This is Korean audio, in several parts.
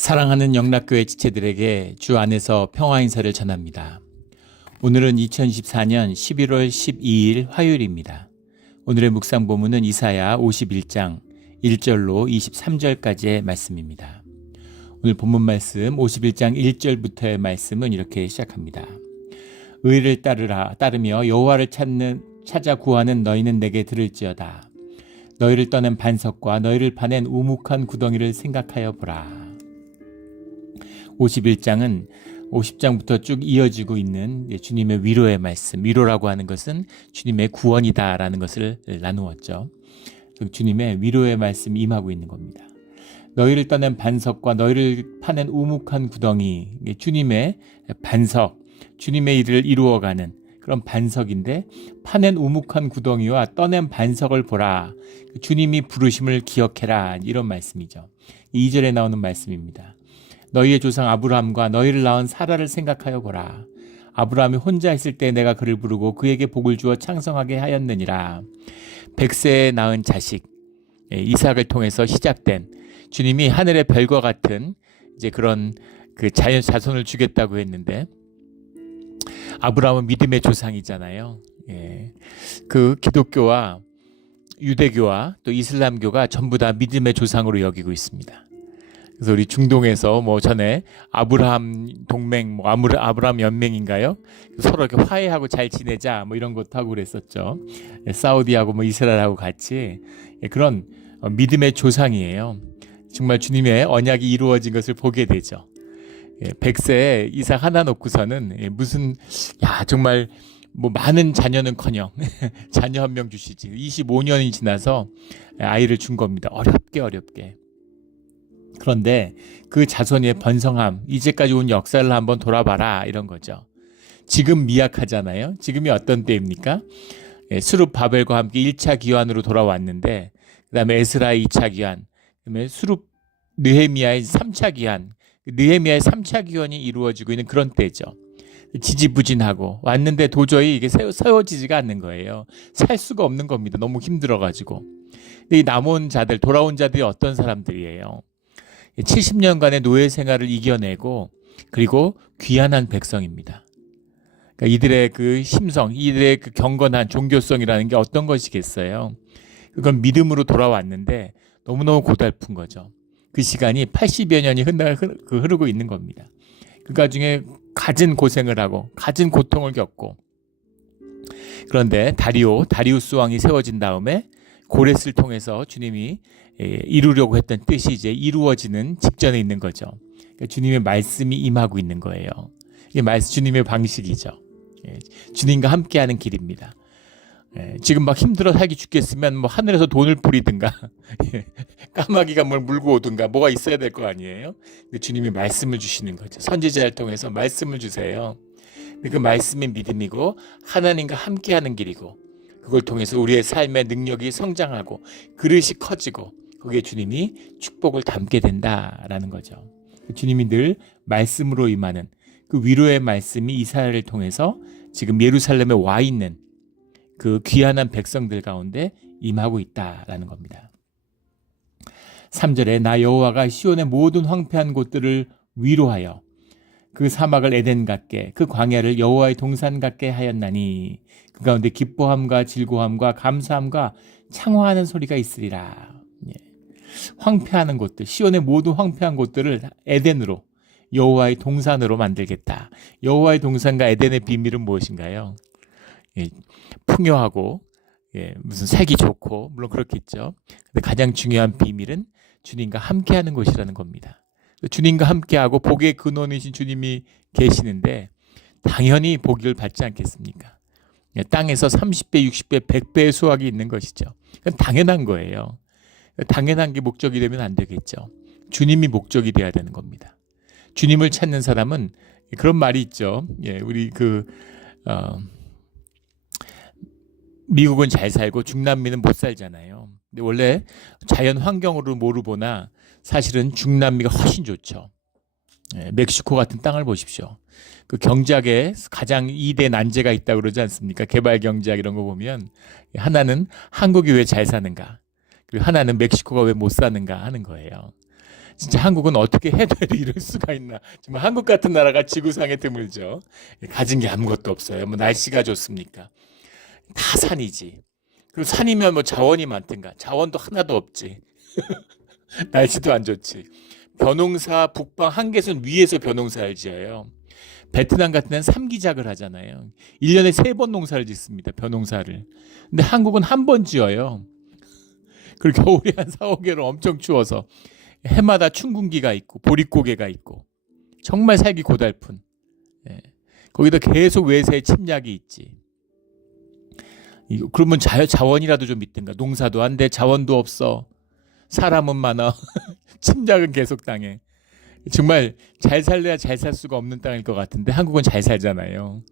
사랑하는 영락교회 지체들에게 주 안에서 평화 인사를 전합니다. 오늘은 2024년 11월 12일 화요일입니다. 오늘의 묵상 본문은 이사야 51장 1절로 23절까지의 말씀입니다. 오늘 본문 말씀 51장 1절부터의 말씀은 이렇게 시작합니다. 의를 따르며 여호와를 찾아 구하는 너희는 내게 들을지어다. 너희를 떠낸 반석과 너희를 파낸 우묵한 구덩이를 생각하여 보라. 51장은 50장부터 쭉 이어지고 있는 주님의 위로의 말씀, 위로라고 하는 것은 주님의 구원이다라는 것을 나누었죠. 주님의 위로의 말씀이 임하고 있는 겁니다. 너희를 떠낸 반석과 너희를 파낸 우묵한 구덩이, 주님의 반석, 주님의 일을 이루어가는 그런 반석인데 파낸 우묵한 구덩이와 떠낸 반석을 보라. 주님이 부르심을 기억해라. 이런 말씀이죠. 2절에 나오는 말씀입니다. 너희의 조상 아브라함과 너희를 낳은 사라를 생각하여 보라. 아브라함이 혼자 있을 때 내가 그를 부르고 그에게 복을 주어 창성하게 하였느니라. 100세에 낳은 자식 이삭을 통해서 시작된 주님이 하늘의 별과 같은 이제 그런 그 자손을 주겠다고 했는데 아브라함은 믿음의 조상이잖아요. 그 기독교와 유대교와 또 이슬람교가 전부 다 믿음의 조상으로 여기고 있습니다. 그래서 우리 중동에서 전에 아브라함 동맹, 아브라함 연맹인가요? 서로 이렇게 화해하고 잘 지내자 이런 것도 하고 그랬었죠. 사우디하고 이스라엘하고 같이 그런 믿음의 조상이에요. 정말 주님의 언약이 이루어진 것을 보게 되죠. 100세에 이삭 하나 놓고서는 정말 많은 자녀는커녕 자녀 한 명 주시지 25년이 지나서 아이를 준 겁니다. 어렵게. 그런데 그 자손의 번성함, 이제까지 온 역사를 한번 돌아봐라 이런 거죠. 지금 미약하잖아요. 지금이 어떤 때입니까? 수룹 바벨과 함께 1차 기환으로 돌아왔는데 그 다음에 에스라의 2차 기환, 그 다음에 수룹 느헤미야의 3차 기환, 느헤미야의 3차 기환이 이루어지고 있는 그런 때죠. 지지부진하고 왔는데 도저히 이게 세워지지가 않는 거예요. 살 수가 없는 겁니다. 너무 힘들어가지고. 근데 이 남은 자들, 돌아온 자들이 어떤 사람들이에요? 70년간의 노예 생활을 이겨내고 그리고 귀환한 백성입니다. 그러니까 이들의 그 심성, 이들의 그 경건한 종교성이라는 게 어떤 것이겠어요? 그건 믿음으로 돌아왔는데 너무너무 고달픈 거죠. 그 시간이 80여 년이 흐르고 있는 겁니다. 그 가중에 갖은 고생을 하고 갖은 고통을 겪고 그런데 다리우스 왕이 세워진 다음에 고레스를 통해서 주님이 이루려고 했던 뜻이 이제 이루어지는 직전에 있는 거죠. 그러니까 주님의 말씀이 임하고 있는 거예요. 이게 주님의 방식이죠. 주님과 함께하는 길입니다. 지금 막 힘들어 살기 죽겠으면 하늘에서 돈을 뿌리든가 까마귀가 뭘 물고 오든가 뭐가 있어야 될 거 아니에요. 근데 주님이 말씀을 주시는 거죠. 선지자를 통해서 말씀을 주세요. 그 말씀이 믿음이고 하나님과 함께하는 길이고 그걸 통해서 우리의 삶의 능력이 성장하고 그릇이 커지고 거기에 주님이 축복을 담게 된다라는 거죠. 주님이 늘 말씀으로 임하는 그 위로의 말씀이 이사야를 통해서 지금 예루살렘에 와 있는 그 귀한한 백성들 가운데 임하고 있다라는 겁니다. 3절에 나 여호와가 시온의 모든 황폐한 곳들을 위로하여 그 사막을 에덴 같게 그 광야를 여호와의 동산 같게 하였나니 그 가운데 기뻐함과 즐거움과 감사함과 창화하는 소리가 있으리라. 황폐하는 곳들, 시온의 모든 황폐한 곳들을 에덴으로 여호와의 동산으로 만들겠다. 여호와의 동산과 에덴의 비밀은 무엇인가요? 풍요하고 무슨 색이 좋고 물론 그렇겠죠. 근데 가장 중요한 비밀은 주님과 함께하는 곳이라는 겁니다. 주님과 함께하고 복의 근원이신 주님이 계시는데 당연히 복을 받지 않겠습니까? 땅에서 30배, 60배, 100배의 수확이 있는 것이죠. 그건 당연한 거예요. 당연한 게 목적이 되면 안 되겠죠. 주님이 목적이 돼야 되는 겁니다. 주님을 찾는 사람은 그런 말이 있죠. 우리 미국은 잘 살고 중남미는 못 살잖아요. 근데 원래 자연 환경으로 모르보나 사실은 중남미가 훨씬 좋죠. 멕시코 같은 땅을 보십시오. 그 경제학에 가장 2대 난제가 있다고 그러지 않습니까? 개발 경제학 이런 거 보면 하나는 한국이 왜 잘 사는가, 그리고 하나는 멕시코가 왜 못 사는가 하는 거예요. 진짜 한국은 어떻게 해도 이럴 수가 있나. 정말 한국 같은 나라가 지구상에 드물죠. 가진 게 아무것도 없어요. 뭐 날씨가 좋습니까? 다 산이지. 그리고 산이면 뭐 자원이 많든가. 자원도 하나도 없지. 날씨도 안 좋지. 벼농사 북방 한계선 위에서 벼농사를 지어요. 베트남 같은 데는 삼기작을 하잖아요. 1년에 3번 농사를 짓습니다. 벼농사를. 근데 한국은 한 번 지어요. 그리고 겨울에 한 4, 5개월 엄청 추워서 해마다 춘궁기가 있고 보릿고개가 있고 정말 살기 고달픈. 예. 거기다 계속 외세의 침략이 있지. 그러면 자원이라도 좀 있든가. 농사도 안 돼. 자원도 없어. 사람은 많아. 침략은 계속 당해. 정말 잘 살래야 잘 살 수가 없는 땅일 것 같은데 한국은 잘 살잖아요.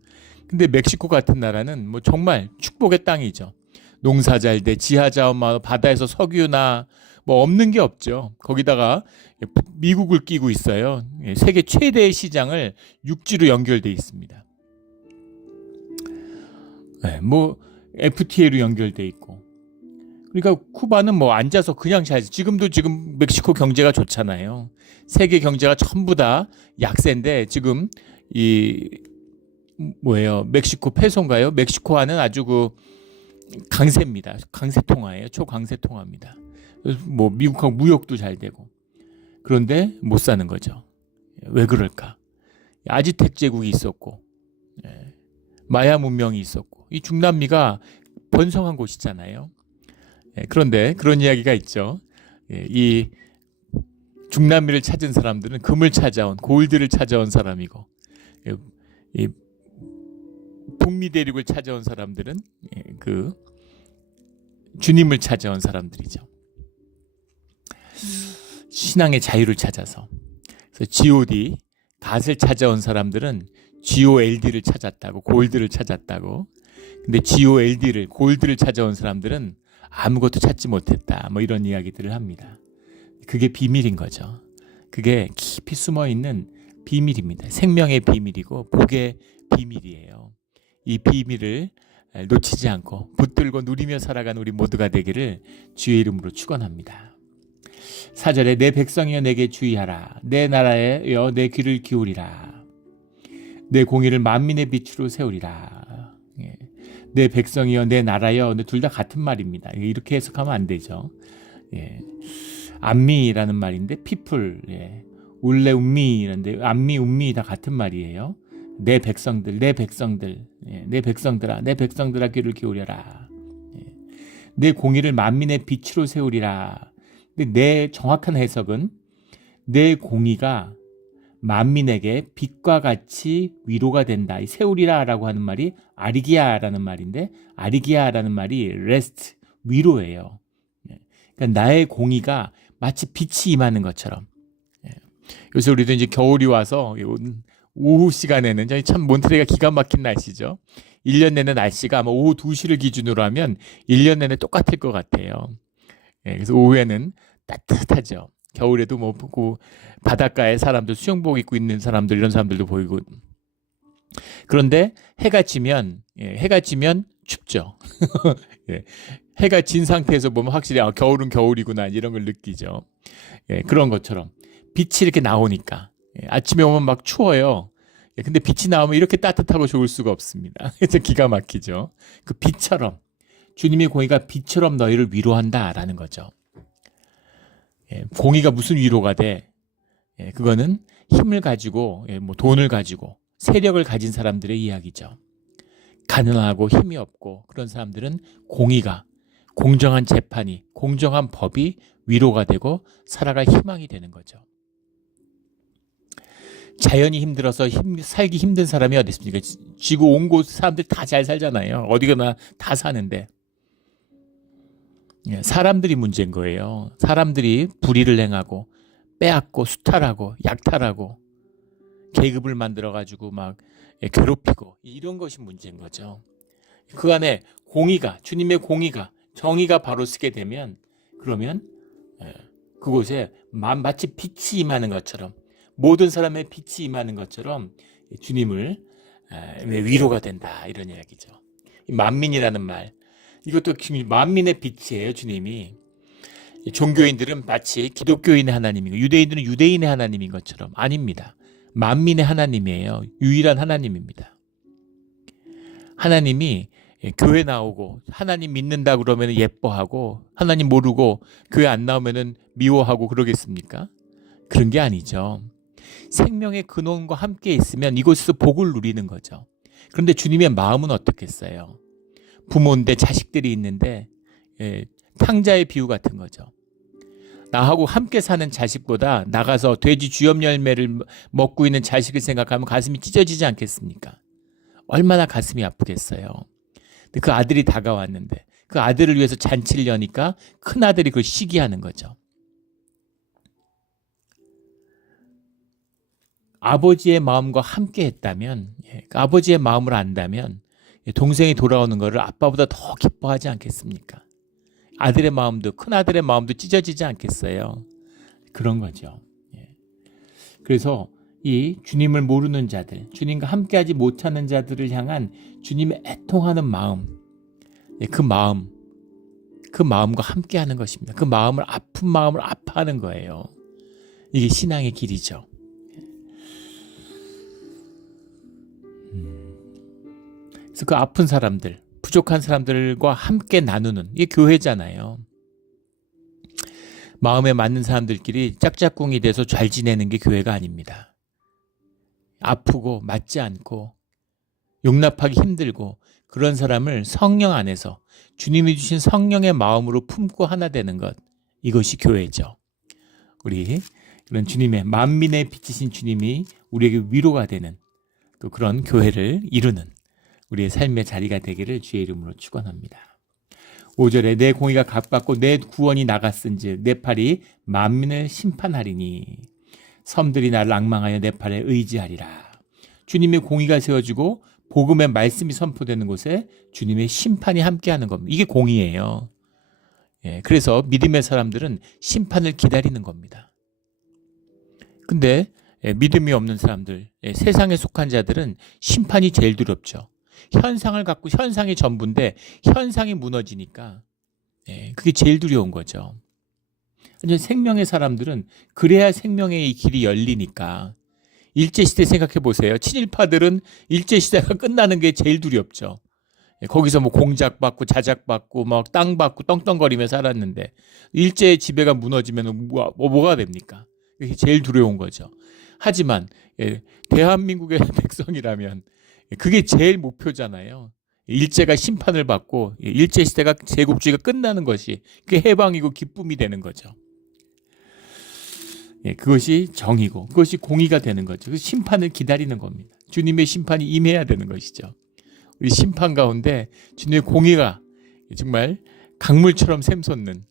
근데 멕시코 같은 나라는 뭐 정말 축복의 땅이죠. 농사 잘 돼, 지하자원, 바다에서 석유나 뭐 없는 게 없죠. 거기다가 미국을 끼고 있어요. 세계 최대의 시장을 육지로 연결돼 있습니다. 네, 뭐 FTA로 연결돼 있고. 그러니까 쿠바는 뭐 앉아서 그냥 지금 멕시코 경제가 좋잖아요. 세계 경제가 전부 다 약세인데 지금 이 뭐예요? 멕시코 페소인가요? 멕시코화는 아주 그 강세입니다. 강세 통화예요. 초강세 통화입니다. 뭐 미국하고 무역도 잘 되고. 그런데 못 사는 거죠. 왜 그럴까? 아즈텍 제국이 있었고 마야 문명이 있었고 이 중남미가 번성한 곳이잖아요. 그런데 그런 이야기가 있죠. 이 중남미를 찾은 사람들은 금을 찾아온 골드를 찾아온 사람이고 이 북미 대륙을 찾아온 사람들은 그 주님을 찾아온 사람들이죠. 신앙의 자유를 찾아서. 그래서 G.O.D. 갓을 찾아온 사람들은 G.O.L.D를 찾았다고, 골드를 찾았다고. 근데 G.O.L.D를 골드를 찾아온 사람들은 아무것도 찾지 못했다. 뭐 이런 이야기들을 합니다. 그게 비밀인 거죠. 그게 깊이 숨어 있는 비밀입니다. 생명의 비밀이고 복의 비밀이에요. 이 비밀을 놓치지 않고 붙들고 누리며 살아가는 우리 모두가 되기를 주의 이름으로 축원합니다. 4절에 내 백성이여 내게 주의하라. 내 나라에여 내 귀를 기울이라. 내 공의를 만민의 빛으로 세우리라. 내 백성이여 내 나라여. 둘 다 같은 말입니다. 이렇게 해석하면 안 되죠. 안미라는 말인데 people, 울레 운미라는데 안미 운미 다 같은 말이에요. 내 백성들, 내 백성들, 내 백성들아, 내 백성들아 귀를 기울여라. 내 공의를 만민의 빛으로 세우리라. 근데 내 정확한 해석은 내 공의가 만민에게 빛과 같이 위로가 된다. 이 세우리라라고 하는 말이 아리기아라는 말인데 아리기아라는 말이 rest, 위로예요. 그러니까 나의 공의가 마치 빛이 임하는 것처럼. 요새 우리도 이제 겨울이 와서 오후 시간에는 참 몬트레가 기가 막힌 날씨죠. 1년 내내 날씨가 아마 오후 2시를 기준으로 하면 1년 내내 똑같을 것 같아요. 그래서 오후에는 따뜻하죠. 겨울에도 뭐 보고 바닷가에 사람들 수영복 입고 있는 사람들 이런 사람들도 보이고. 그런데 해가 지면 춥죠. 해가 진 상태에서 보면 확실히 겨울은 겨울이구나 이런 걸 느끼죠. 그런 것처럼 빛이 이렇게 나오니까 아침에 오면 막 추워요. 근데 빛이 나오면 이렇게 따뜻하고 좋을 수가 없습니다. 그래서 기가 막히죠. 그 빛처럼 주님의 공의가 빛처럼 너희를 위로한다라는 거죠. 공의가 무슨 위로가 돼? 그거는 힘을 가지고 뭐 돈을 가지고 세력을 가진 사람들의 이야기죠. 가난하고 힘이 없고 그런 사람들은 공의가 공정한 재판이 공정한 법이 위로가 되고 살아갈 희망이 되는 거죠. 자연이 힘들어서 살기 힘든 사람이 어디 있습니까? 지구 온 곳 사람들 다 잘 살잖아요. 어디가나 다 사는데. 사람들이 문제인 거예요. 사람들이 불의를 행하고 빼앗고 수탈하고 약탈하고 계급을 만들어가지고 막 괴롭히고 이런 것이 문제인 거죠. 그 안에 공의가 주님의 공의가 정의가 바로 쓰게 되면 그러면 그곳에 마치 빛이 임하는 것처럼 모든 사람의 빛이 임하는 것처럼 주님을 위로가 된다 이런 이야기죠. 만민이라는 말 이것도 만민의 빛이에요. 주님이 종교인들은 마치 기독교인의 하나님이고 유대인들은 유대인의 하나님인 것처럼 아닙니다. 만민의 하나님이에요. 유일한 하나님입니다. 하나님이 교회 나오고 하나님 믿는다 그러면 예뻐하고 하나님 모르고 교회 안 나오면 미워하고 그러겠습니까? 그런 게 아니죠. 생명의 근원과 함께 있으면 이곳에서 복을 누리는 거죠. 그런데 주님의 마음은 어떻겠어요? 부모인데 자식들이 있는데 탕자의 비유 같은 거죠. 나하고 함께 사는 자식보다 나가서 돼지 주엽 열매를 먹고 있는 자식을 생각하면 가슴이 찢어지지 않겠습니까? 얼마나 가슴이 아프겠어요. 근데 그 아들이 다가왔는데 그 아들을 위해서 잔치를 여니까 큰 아들이 그걸 시기하는 거죠. 아버지의 마음과 함께 했다면, 아버지의 마음을 안다면 동생이 돌아오는 것을 아빠보다 더 기뻐하지 않겠습니까? 아들의 마음도, 큰 아들의 마음도 찢어지지 않겠어요? 그런 거죠. 그래서 이 주님을 모르는 자들, 주님과 함께하지 못하는 자들을 향한 주님의 애통하는 마음, 그 마음과 함께하는 것입니다. 그 마음을, 아픈 마음을 아파하는 거예요. 이게 신앙의 길이죠. 그래서 그 아픈 사람들, 부족한 사람들과 함께 나누는, 이게 교회잖아요. 마음에 맞는 사람들끼리 짝짝꿍이 돼서 잘 지내는 게 교회가 아닙니다. 아프고 맞지 않고 용납하기 힘들고 그런 사람을 성령 안에서 주님이 주신 성령의 마음으로 품고 하나 되는 것, 이것이 교회죠. 우리 그런 주님의, 만민의 빛이신 주님이 우리에게 위로가 되는 또 그런 교회를 이루는 우리의 삶의 자리가 되기를 주의 이름으로 축원합니다. 5절에 내 공의가 값받고 내 구원이 나갔은즉 내 팔이 만민을 심판하리니 섬들이 나를 앙망하여 내 팔에 의지하리라. 주님의 공의가 세워지고 복음의 말씀이 선포되는 곳에 주님의 심판이 함께하는 겁니다. 이게 공의예요. 그래서 믿음의 사람들은 심판을 기다리는 겁니다. 근데 믿음이 없는 사람들, 세상에 속한 자들은 심판이 제일 두렵죠. 현상을 갖고 현상이 전부인데 현상이 무너지니까 그게 제일 두려운 거죠. 생명의 사람들은 그래야 생명의 이 길이 열리니까. 일제시대 생각해 보세요. 친일파들은 일제시대가 끝나는 게 제일 두렵죠. 거기서 뭐 공작받고 자작받고 막 땅 받고 떵떵거리며 살았는데 일제의 지배가 무너지면 뭐가 됩니까? 그게 제일 두려운 거죠. 하지만 대한민국의 백성이라면 그게 제일 목표잖아요. 일제가 심판을 받고 일제시대가 제국주의가 끝나는 것이 그게 해방이고 기쁨이 되는 거죠. 그것이 정의고 그것이 공의가 되는 거죠. 그 심판을 기다리는 겁니다. 주님의 심판이 임해야 되는 것이죠. 우리 심판 가운데 주님의 공의가 정말 강물처럼 샘솟는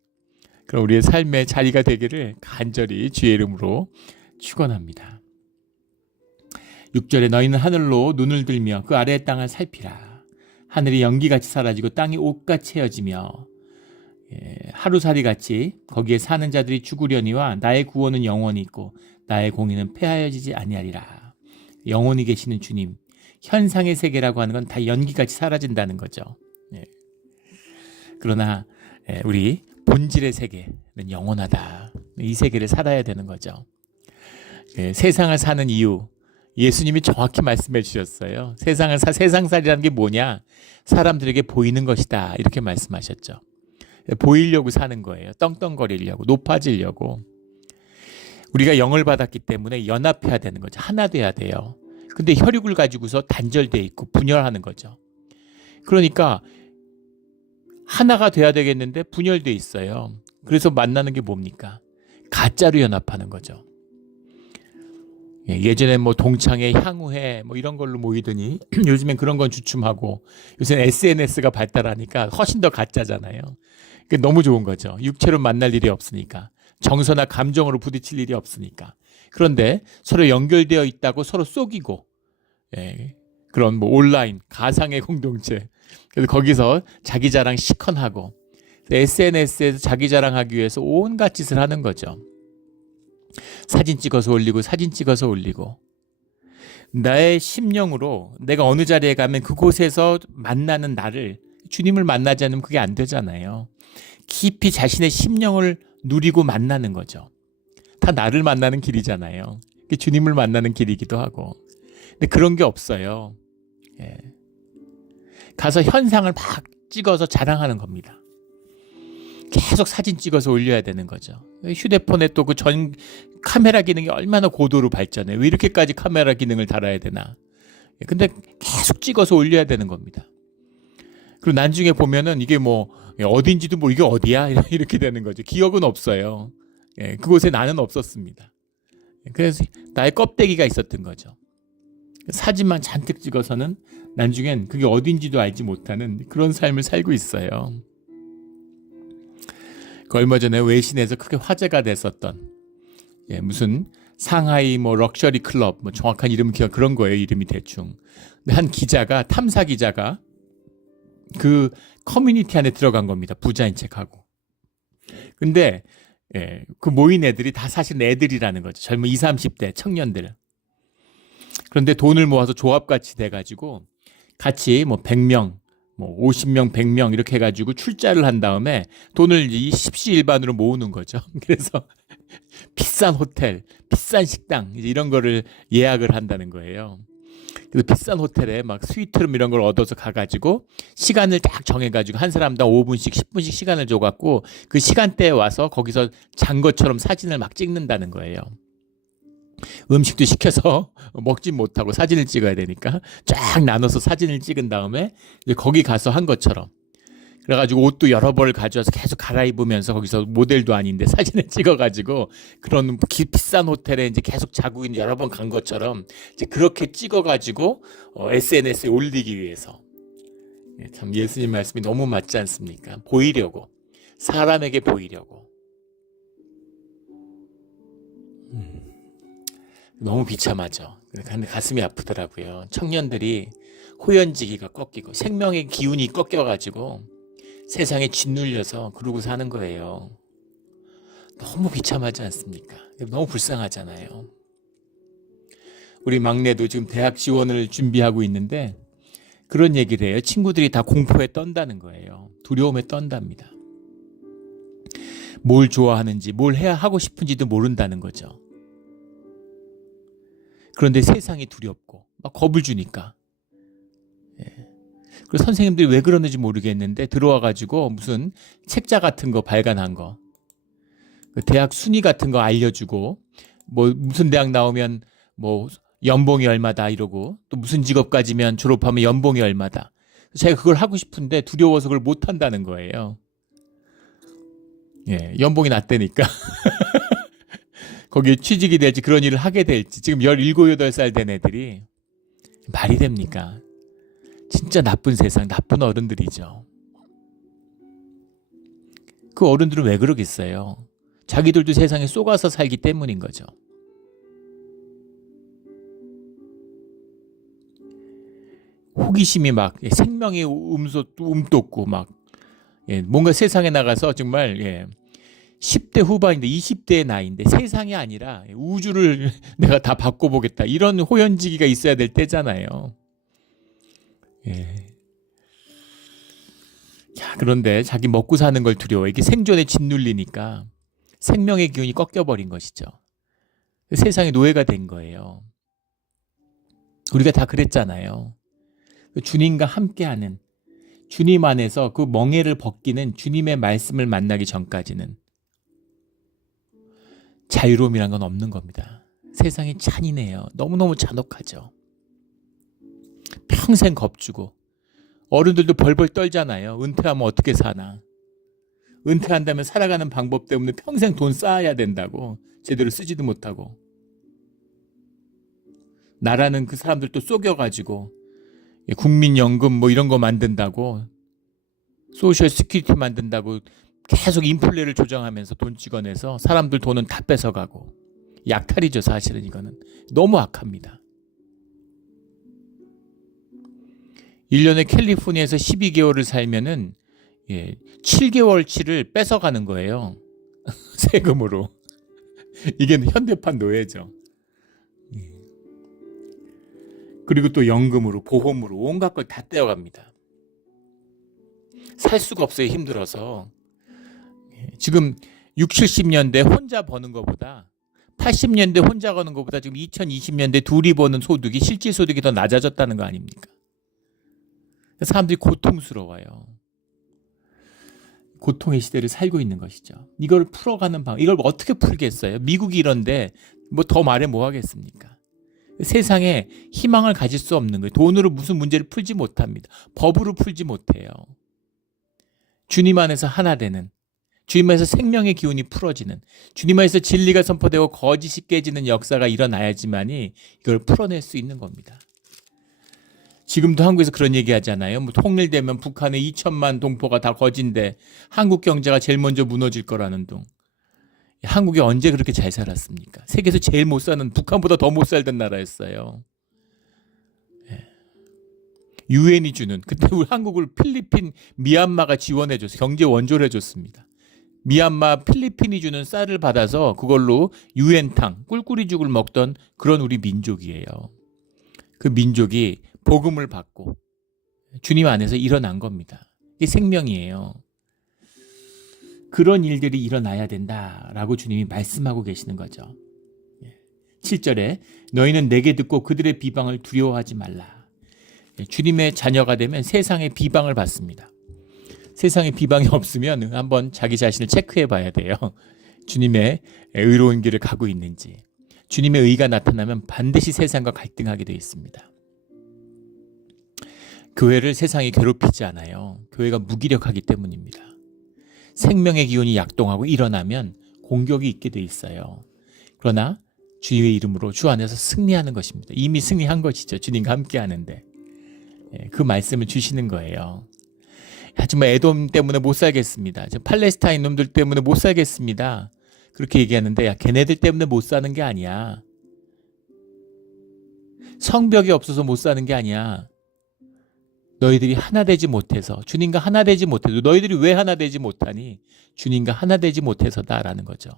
그런 우리의 삶의 자리가 되기를 간절히 주의 이름으로 축원합니다. 6절에 너희는 하늘로 눈을 들며 그 아래의 땅을 살피라. 하늘이 연기같이 사라지고 땅이 옷같이 헤어지며 하루살이같이 거기에 사는 자들이 죽으려니와 나의 구원은 영원히 있고 나의 공의는 폐하여지지 아니하리라. 영원히 계시는 주님, 현상의 세계라고 하는 건 다 연기같이 사라진다는 거죠. 그러나 우리 본질의 세계는 영원하다. 이 세계를 살아야 되는 거죠. 세상을 사는 이유, 예수님이 정확히 말씀해 주셨어요. 세상살이라는 게 뭐냐? 사람들에게 보이는 것이다. 이렇게 말씀하셨죠. 보이려고 사는 거예요. 떵떵거리려고, 높아지려고. 우리가 영을 받았기 때문에 연합해야 되는 거죠. 하나 돼야 돼요. 근데 혈육을 가지고서 단절돼 있고 분열하는 거죠. 그러니까 하나가 돼야 되겠는데 분열돼 있어요. 그래서 만나는 게 뭡니까? 가짜로 연합하는 거죠. 예전에 뭐 동창회, 향후회 뭐 이런 걸로 모이더니 요즘엔 그런 건 주춤하고 요새는 SNS가 발달하니까 훨씬 더 가짜잖아요. 그게 너무 좋은 거죠. 육체로 만날 일이 없으니까. 정서나 감정으로 부딪힐 일이 없으니까. 그런데 서로 연결되어 있다고 서로 속이고 그런 뭐 온라인 가상의 공동체, 그래서 거기서 자기 자랑 시컨하고 SNS에서 자기 자랑하기 위해서 온갖 짓을 하는 거죠. 사진 찍어서 올리고 사진 찍어서 올리고 나의 심령으로 내가 어느 자리에 가면 그곳에서 만나는 나를, 주님을 만나지 않으면 그게 안 되잖아요. 깊이 자신의 심령을 누리고 만나는 거죠. 다 나를 만나는 길이잖아요. 주님을 만나는 길이기도 하고. 근데 그런 게 없어요. 예. 가서 현상을 막 찍어서 자랑하는 겁니다. 계속 사진 찍어서 올려야 되는 거죠. 휴대폰에 또 그 전 카메라 기능이 얼마나 고도로 발전해. 왜 이렇게까지 카메라 기능을 달아야 되나. 근데 계속 찍어서 올려야 되는 겁니다. 그리고 나중에 보면은 이게 뭐 어딘지도 이게 어디야? 이렇게 되는 거죠. 기억은 없어요. 예, 그곳에 나는 없었습니다. 그래서 나의 껍데기가 있었던 거죠. 사진만 잔뜩 찍어서는 나중엔 그게 어딘지도 알지 못하는 그런 삶을 살고 있어요. 그 얼마 전에 외신에서 크게 화제가 됐었던 무슨 상하이 뭐 럭셔리 클럽 뭐 정확한 이름 기억 그런 거예요. 이름이 대충. 근데 한 기자가 탐사 기자가 그 커뮤니티 안에 들어간 겁니다. 부자인 척하고. 근데 그 모인 애들이 다 사실 애들이라는 거죠. 젊은 20, 30대 청년들. 그런데 돈을 모아서 조합같이 돼가지고 같이 뭐 100명, 뭐 50명, 100명 이렇게 해가지고 출자를 한 다음에 돈을 십시일반으로 모으는 거죠. 그래서 비싼 호텔, 비싼 식당 이런 거를 예약을 한다는 거예요. 그래서 비싼 호텔에 막 스위트룸 이런 걸 얻어서 가가지고 시간을 딱 정해가지고 한 사람당 5분씩 10분씩 시간을 줘갖고 그 시간대에 와서 거기서 잔 것처럼 사진을 막 찍는다는 거예요. 음식도 시켜서 먹진 못하고 사진을 찍어야 되니까 쫙 나눠서 사진을 찍은 다음에 이제 거기 가서 한 것처럼 그래가지고 옷도 여러 벌 가져와서 계속 갈아입으면서 거기서 모델도 아닌데 사진을 찍어가지고 그런 비싼 호텔에 이제 계속 자고 있는 여러 번 간 것처럼 이제 그렇게 찍어가지고 SNS에 올리기 위해서 참 예수님 말씀이 너무 맞지 않습니까? 보이려고 사람에게 보이려고 너무 비참하죠. 근데 가슴이 아프더라고요. 청년들이 호연지기가 꺾이고 생명의 기운이 꺾여가지고 세상에 짓눌려서 그러고 사는 거예요. 너무 비참하지 않습니까? 너무 불쌍하잖아요. 우리 막내도 지금 대학 지원을 준비하고 있는데 그런 얘기를 해요. 친구들이 다 공포에 떤다는 거예요. 두려움에 떤답니다. 뭘 좋아하는지 뭘 해야 하고 싶은지도 모른다는 거죠. 그런데 세상이 두렵고 막 겁을 주니까. 그리고 선생님들이 왜 그러는지 모르겠는데 들어와가지고 무슨 책자 같은 거 발간한 거, 대학 순위 같은 거 알려주고, 뭐 무슨 대학 나오면 뭐 연봉이 얼마다 이러고, 또 무슨 직업 가지면 졸업하면 연봉이 얼마다. 제가 그걸 하고 싶은데 두려워서 그걸 못 한다는 거예요. 연봉이 낮다니까. 거기에 취직이 될지 그런 일을 하게 될지 지금 17, 8살 된 애들이 말이 됩니까? 진짜 나쁜 세상, 나쁜 어른들이죠. 그 어른들은 왜 그러겠어요? 자기들도 세상에 쏘가서 살기 때문인 거죠. 호기심이 막 생명의 움돋고 막 뭔가 세상에 나가서 정말 10대 후반인데 20대의 나이인데 세상이 아니라 우주를 내가 다 바꿔보겠다 이런 호연지기가 있어야 될 때잖아요. 자, 그런데 자기 먹고 사는 걸 두려워. 이게 생존에 짓눌리니까 생명의 기운이 꺾여버린 것이죠. 세상의 노예가 된 거예요. 우리가 다 그랬잖아요. 주님과 함께하는 주님 안에서 그 멍에를 벗기는 주님의 말씀을 만나기 전까지는 자유로움이란 건 없는 겁니다. 세상이 잔인해요. 너무너무 잔혹하죠. 평생 겁주고 어른들도 벌벌 떨잖아요. 은퇴하면 어떻게 사나. 은퇴한다면 살아가는 방법 때문에 평생 돈 쌓아야 된다고. 제대로 쓰지도 못하고. 나라는 그 사람들도 속여가지고 국민연금 뭐 이런 거 만든다고, 소셜 시큐리티 만든다고 계속 인플레를 조정하면서 돈 찍어내서 사람들 돈은 다 뺏어가고. 약탈이죠. 사실은 이거는 너무 악합니다. 1년에 캘리포니아에서 12개월을 살면은 7개월치를 뺏어가는 거예요. 세금으로. 이게 현대판 노예죠. 그리고 또 연금으로, 보험으로 온갖 걸 다 떼어갑니다. 살 수가 없어요. 힘들어서. 지금 6, 70년대 혼자 버는 것보다 80년대 혼자 버는 것보다 지금 2020년대 둘이 버는 소득이 실질 소득이 더 낮아졌다는 거 아닙니까? 사람들이 고통스러워요. 고통의 시대를 살고 있는 것이죠. 이걸 풀어가는 방법, 이걸 어떻게 풀겠어요? 미국이 이런데 뭐 더 말해 뭐 하겠습니까? 세상에 희망을 가질 수 없는 거예요. 돈으로 무슨 문제를 풀지 못합니다. 법으로 풀지 못해요. 주님 안에서 하나 되는, 주님 안에서 생명의 기운이 풀어지는, 주님 안에서 진리가 선포되고 거짓이 깨지는 역사가 일어나야지만이 이걸 풀어낼 수 있는 겁니다. 지금도 한국에서 그런 얘기 하잖아요. 뭐 통일되면 북한의 2천만 동포가 다 거진데 한국 경제가 제일 먼저 무너질 거라는 둥. 한국이 언제 그렇게 잘 살았습니까? 세계에서 제일 못 사는, 북한보다 더 못 살던 나라였어요. 유엔이 주는, 그때 우리 한국을 필리핀, 미얀마가 지원해줘서 경제 원조를 해줬습니다. 미얀마, 필리핀이 주는 쌀을 받아서 그걸로 유엔탕, 꿀꿀이죽을 먹던 그런 우리 민족이에요. 그 민족이 복음을 받고 주님 안에서 일어난 겁니다. 이게 생명이에요. 그런 일들이 일어나야 된다라고 주님이 말씀하고 계시는 거죠. 7절에 너희는 내게 듣고 그들의 비방을 두려워하지 말라. 주님의 자녀가 되면 세상의 비방을 받습니다. 세상에 비방이 없으면 한번 자기 자신을 체크해 봐야 돼요. 주님의 의로운 길을 가고 있는지. 주님의 의가 나타나면 반드시 세상과 갈등하게 되어 있습니다. 교회를 세상이 괴롭히지 않아요. 교회가 무기력하기 때문입니다. 생명의 기운이 약동하고 일어나면 공격이 있게 돼 있어요. 그러나 주의 이름으로 주 안에서 승리하는 것입니다. 이미 승리한 것이죠. 주님과 함께 하는데. 그 말씀을 주시는 거예요. 하지만 에돔 때문에 못 살겠습니다. 팔레스타인 놈들 때문에 못 살겠습니다. 그렇게 얘기하는데, 야, 걔네들 때문에 못 사는 게 아니야. 성벽이 없어서 못 사는 게 아니야. 너희들이 하나 되지 못해서, 주님과 하나 되지 못해서, 너희들이 왜 하나 되지 못하니? 주님과 하나 되지 못해서다라는 거죠.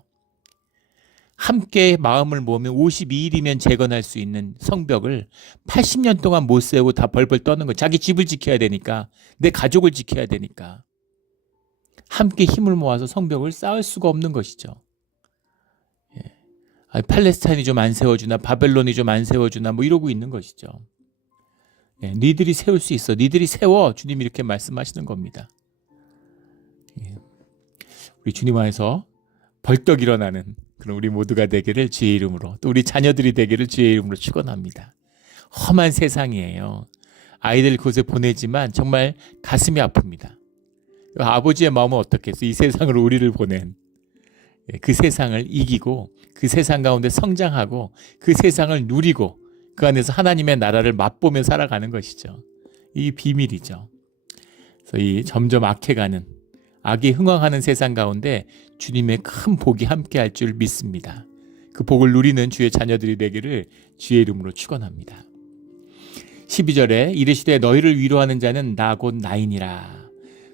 함께 마음을 모으면 52일이면 재건할 수 있는 성벽을 80년 동안 못 세우고 다 벌벌 떠는 거예요. 자기 집을 지켜야 되니까, 내 가족을 지켜야 되니까. 함께 힘을 모아서 성벽을 쌓을 수가 없는 것이죠. 팔레스타인이 좀 안 세워주나, 바벨론이 좀 안 세워주나, 뭐 이러고 있는 것이죠. 니들이 세울 수 있어. 니들이 세워. 주님이 이렇게 말씀하시는 겁니다. 우리 주님 안에서 벌떡 일어나는 그런 우리 모두가 되기를 주의 이름으로, 또 우리 자녀들이 되기를 주의 이름으로 축원합니다. 험한 세상이에요. 아이들 곳에 보내지만 정말 가슴이 아픕니다. 아버지의 마음은 어떻겠어요? 이 세상으로 우리를 보낸 그 세상을 이기고 그 세상 가운데 성장하고 그 세상을 누리고 그 안에서 하나님의 나라를 맛보며 살아가는 것이죠. 이 비밀이죠. 그래서 이 점점 악해가는, 악이 흥왕하는 세상 가운데 주님의 큰 복이 함께할 줄 믿습니다. 그 복을 누리는 주의 자녀들이 되기를 주의 이름으로 축원합니다. 12절에 이르시되 너희를 위로하는 자는 나 곧 나이니라.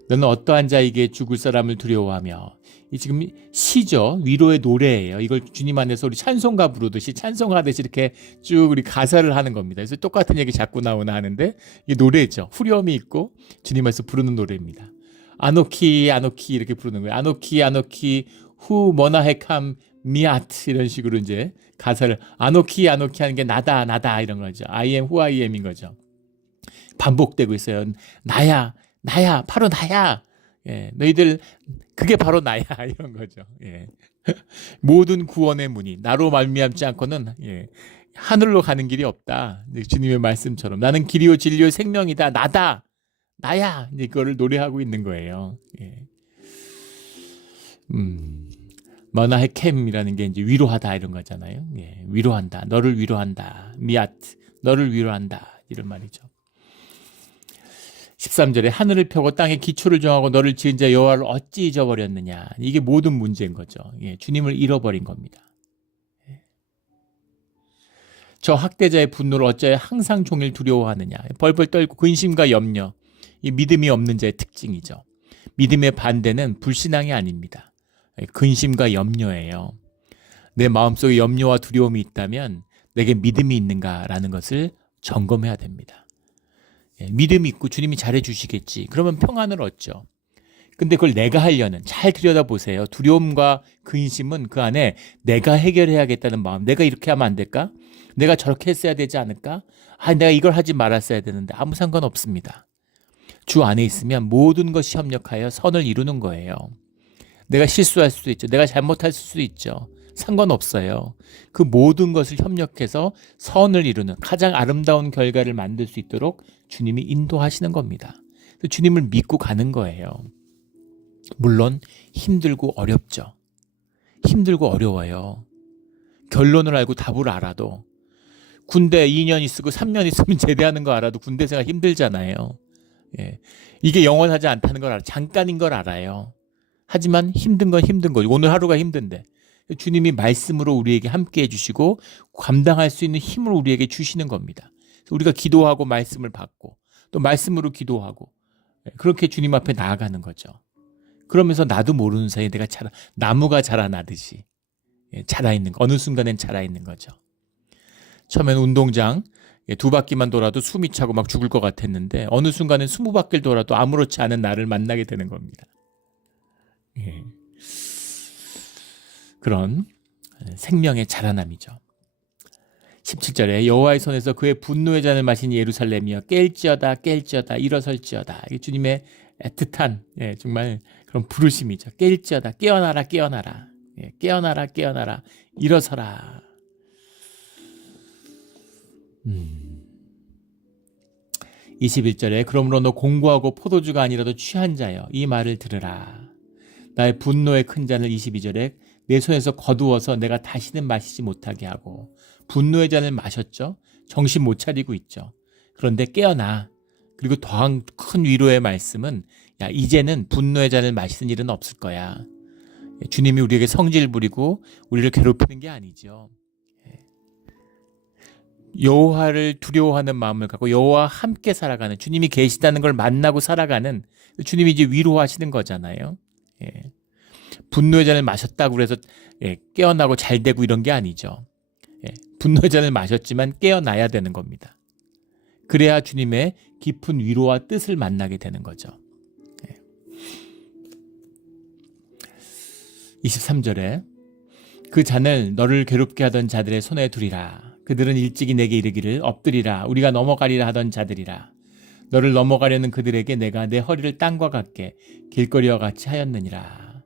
너는 어떠한 자에게 죽을 사람을 두려워하며. 이 지금 시죠. 위로의 노래예요. 이걸 주님 안에서 우리 찬송가 부르듯이 찬송하듯이 이렇게 쭉 우리 가사를 하는 겁니다. 그래서 똑같은 얘기 자꾸 나오나 하는데 이게 노래죠. 후렴이 있고 주님 안에서 부르는 노래입니다. 아노키 아노키 이렇게 부르는 거예요. 아노키 아노키 후 머나헤캄 미아트 이런 식으로 이제 가사를 아노키 아노키 하는 게 나다 나다 이런 거죠. I am who I am인 거죠. 반복되고 있어요. 나야 나야 바로 나야. 너희들 그게 바로 나야 이런 거죠. 모든 구원의 문이 나로 말미암지 않고는 하늘로 가는 길이 없다. 주님의 말씀처럼 나는 길이요 진리요 생명이다. 나다. 나야. 이제 그거를 노래하고 있는 거예요. 머나헤켐이라는 게 이제 위로하다 이런 거잖아요. 위로한다. 너를 위로한다. 미아트. 너를 위로한다. 이런 말이죠. 13절에 하늘을 펴고 땅에 기초를 정하고 너를 지은 자 여호와를 어찌 잊어버렸느냐. 이게 모든 문제인 거죠. 주님을 잃어버린 겁니다. 저 학대자의 분노를 어찌하여 항상 종일 두려워하느냐. 벌벌 떨고 근심과 염려. 이 믿음이 없는 자의 특징이죠. 믿음의 반대는 불신앙이 아닙니다. 근심과 염려예요. 내 마음속에 염려와 두려움이 있다면 내게 믿음이 있는가라는 것을 점검해야 됩니다. 믿음이 있고 주님이 잘해주시겠지. 그러면 평안을 얻죠. 근데 그걸 내가 하려는, 잘 들여다보세요. 두려움과 근심은 그 안에 내가 해결해야겠다는 마음. 내가 이렇게 하면 안 될까? 내가 저렇게 했어야 되지 않을까? 내가 이걸 하지 말았어야 되는데. 아무 상관없습니다. 주 안에 있으면 모든 것이 협력하여 선을 이루는 거예요. 내가 실수할 수도 있죠. 내가 잘못할 수도 있죠. 상관없어요. 그 모든 것을 협력해서 선을 이루는 가장 아름다운 결과를 만들 수 있도록 주님이 인도하시는 겁니다. 주님을 믿고 가는 거예요. 물론 힘들고 어렵죠. 힘들고 어려워요. 결론을 알고 답을 알아도, 군대 2년 있고 3년 있으면 제대하는 거 알아도 군대 생활 힘들잖아요. 예. 이게 영원하지 않다는 걸 알아요. 잠깐인 걸 알아요. 하지만 힘든 건 힘든 거죠. 오늘 하루가 힘든데 주님이 말씀으로 우리에게 함께 해주시고 감당할 수 있는 힘을 우리에게 주시는 겁니다. 우리가 기도하고 말씀을 받고 또 말씀으로 기도하고 그렇게 주님 앞에 나아가는 거죠. 그러면서 나도 모르는 사이에 내가 나무가 자라나듯이 자라있는 거, 어느 순간엔 자라있는 거죠. 처음엔 운동장 2바퀴만 돌아도 숨이 차고 막 죽을 것 같았는데 어느 순간엔 20바퀴를 돌아도 아무렇지 않은 나를 만나게 되는 겁니다. 그런 생명의 자라남이죠. 17절에 여호와의 손에서 그의 분노의 잔을 마신 예루살렘이여 깰지어다 일어설지어다. 이게 주님의 애틋한 정말 그런 부르심이죠. 깰지어다 깨어나라 깨어나라 일어서라. 21절에 그러므로 너 공고하고 포도주가 아니라도 취한 자여 이 말을 들으라. 나의 분노의 큰 잔을 22절에 내 손에서 거두어서 내가 다시는 마시지 못하게 하고. 분노의 잔을 마셨죠. 정신 못 차리고 있죠. 그런데 깨어나. 그리고 더한 큰 위로의 말씀은 이제는 분노의 잔을 마시는 일은 없을 거야. 주님이 우리에게 성질 부리고 우리를 괴롭히는 게 아니죠. 여호와를 두려워하는 마음을 갖고 여호와와 함께 살아가는, 주님이 계시다는 걸 만나고 살아가는, 주님이 이제 위로하시는 거잖아요. 분노의 잔을 마셨다고 그래서 깨어나고 잘 되고 이런 게 아니죠. 분노의 잔을 마셨지만 깨어나야 되는 겁니다. 그래야 주님의 깊은 위로와 뜻을 만나게 되는 거죠. 23절에 그 잔을 너를 괴롭게 하던 자들의 손에 두리라. 그들은 일찍이 내게 이르기를 엎드리라 우리가 넘어가리라 하던 자들이라. 너를 넘어가려는 그들에게 내가 내 허리를 땅과 같게 길거리와 같이 하였느니라.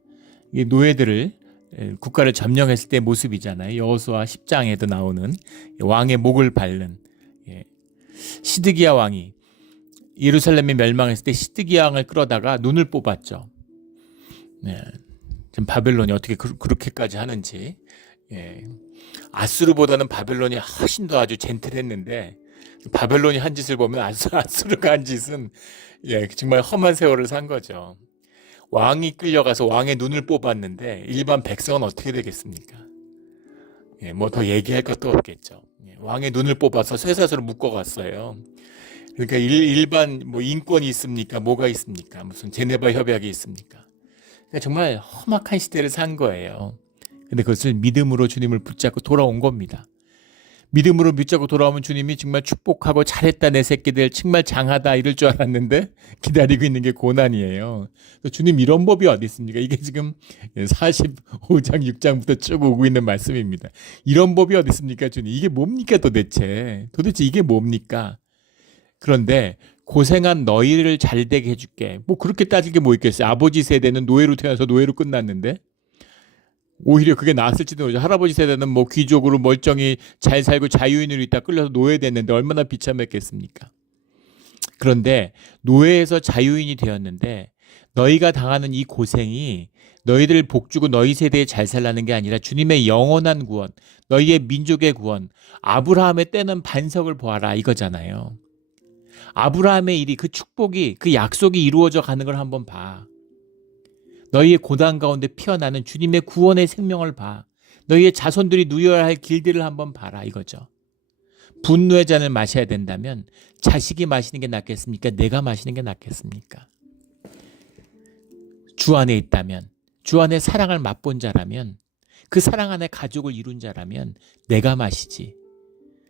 이게 노예들을 국가를 점령했을 때 모습이잖아요. 여호수아 10장에도 나오는 왕의 목을 밟는 시드기야 왕이 예루살렘이 멸망했을 때 시드기야 왕을 끌어다가 눈을 뽑았죠. 지금 바벨론이 어떻게 그렇게까지 하는지. 아수르보다는 바벨론이 훨씬 더 아주 젠틀했는데 바벨론이 한 짓을 보면 아수르가 한 짓은 정말 험한 세월을 산 거죠. 왕이 끌려가서 왕의 눈을 뽑았는데 일반 백성은 어떻게 되겠습니까? 뭐 더 얘기할 것도 없겠죠. 왕의 눈을 뽑아서 쇠사슬로 묶어갔어요. 그러니까 일반 뭐 인권이 있습니까? 뭐가 있습니까? 무슨 제네바 협약이 있습니까? 그러니까 정말 험악한 시대를 산 거예요. 근데 그것을 믿음으로 주님을 붙잡고 돌아온 겁니다. 믿음으로 붙잡고 돌아오면 주님이 정말 축복하고 잘했다 내 새끼들 정말 장하다 이럴 줄 알았는데 기다리고 있는 게 고난이에요. 주님 이런 법이 어디 있습니까? 이게 지금 45장 6장부터 쭉 오고 있는 말씀입니다. 이런 법이 어디 있습니까 주님? 이게 뭡니까 도대체 이게 뭡니까? 그런데 고생한 너희를 잘되게 해줄게. 뭐 그렇게 따질 게 뭐 있겠어요. 아버지 세대는 노예로 태어나서 노예로 끝났는데 오히려 그게 나았을지도 모르죠. 할아버지 세대는 뭐 귀족으로 멀쩡히 잘 살고 자유인으로 있다 끌려서 노예됐는데 얼마나 비참했겠습니까? 그런데 노예에서 자유인이 되었는데 너희가 당하는 이 고생이 너희들 복주고 너희 세대에 잘 살라는 게 아니라 주님의 영원한 구원, 너희의 민족의 구원, 아브라함의 때는 반석을 보아라 이거잖아요. 아브라함의 일이 그 축복이 그 약속이 이루어져 가는 걸 한번 봐. 너희의 고난 가운데 피어나는 주님의 구원의 생명을 봐. 너희의 자손들이 누려야 할 길들을 한번 봐라 이거죠. 분노의 잔을 마셔야 된다면 자식이 마시는 게 낫겠습니까? 내가 마시는 게 낫겠습니까? 주 안에 있다면, 주 안에 사랑을 맛본 자라면, 그 사랑 안에 가족을 이룬 자라면 내가 마시지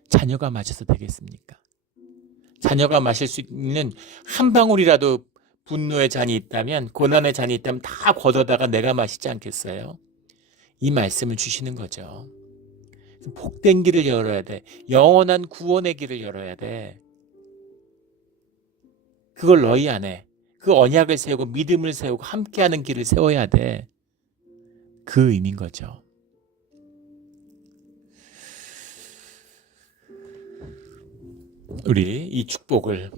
자녀가 마셔서 되겠습니까? 자녀가 마실 수 있는 한 방울이라도 분노의 잔이 있다면, 고난의 잔이 있다면 다 걷어다가 내가 마시지 않겠어요? 이 말씀을 주시는 거죠. 복된 길을 열어야 돼. 영원한 구원의 길을 열어야 돼. 그걸 너희 안에, 그 언약을 세우고 믿음을 세우고 함께하는 길을 세워야 돼. 그 의미인 거죠. 우리 이 축복을,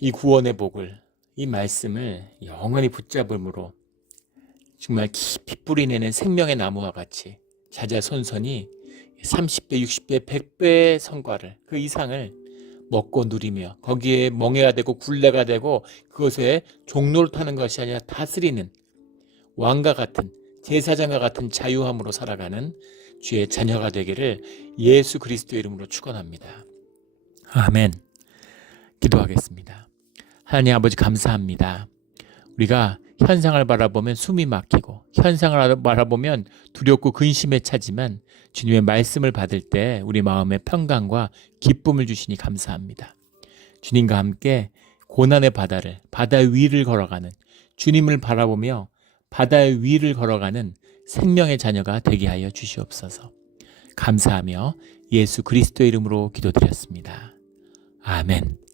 이 구원의 복을, 이 말씀을 영원히 붙잡음으로 정말 깊이 뿌리내는 생명의 나무와 같이 자자손손이 30배, 60배, 100배의 성과를, 그 이상을 먹고 누리며 거기에 멍해가 되고 굴레가 되고 그것에 종로를 타는 것이 아니라 다스리는 왕과 같은, 제사장과 같은 자유함으로 살아가는 주의 자녀가 되기를 예수 그리스도의 이름으로 축원합니다. 아멘. 기도하겠습니다. 하나님 아버지 감사합니다. 우리가 현상을 바라보면 숨이 막히고 현상을 바라보면 두렵고 근심에 차지만 주님의 말씀을 받을 때 우리 마음에 평강과 기쁨을 주시니 감사합니다. 주님과 함께 고난의 바다를, 바다 위를 걸어가는, 주님을 바라보며 바다의 위를 걸어가는 생명의 자녀가 되게 하여 주시옵소서. 감사하며 예수 그리스도의 이름으로 기도드렸습니다. 아멘.